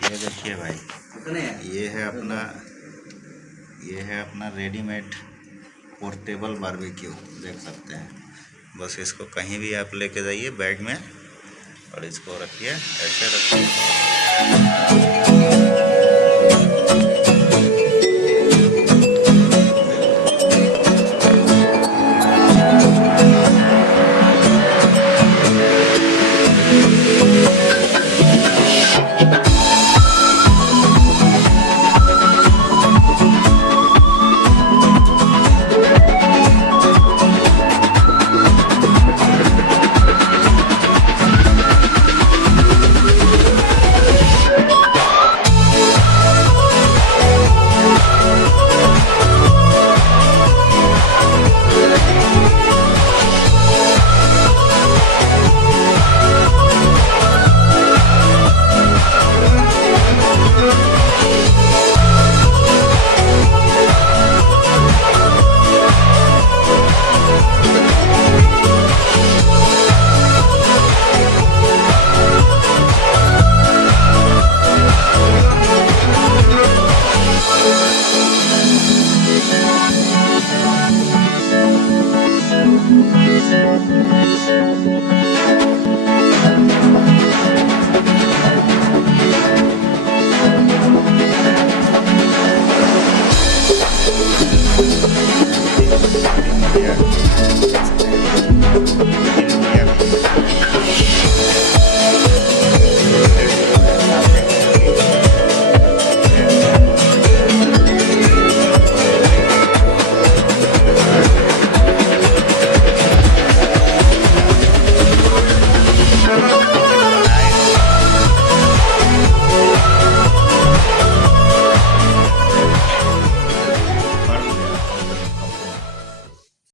ये देखिए भाई, ये है अपना रेडीमेड पोर्टेबल बारबेक्यू। देख सकते हैं, बस इसको कहीं भी आप लेके जाइए बैग में और इसको रखिए, ऐसे रखिए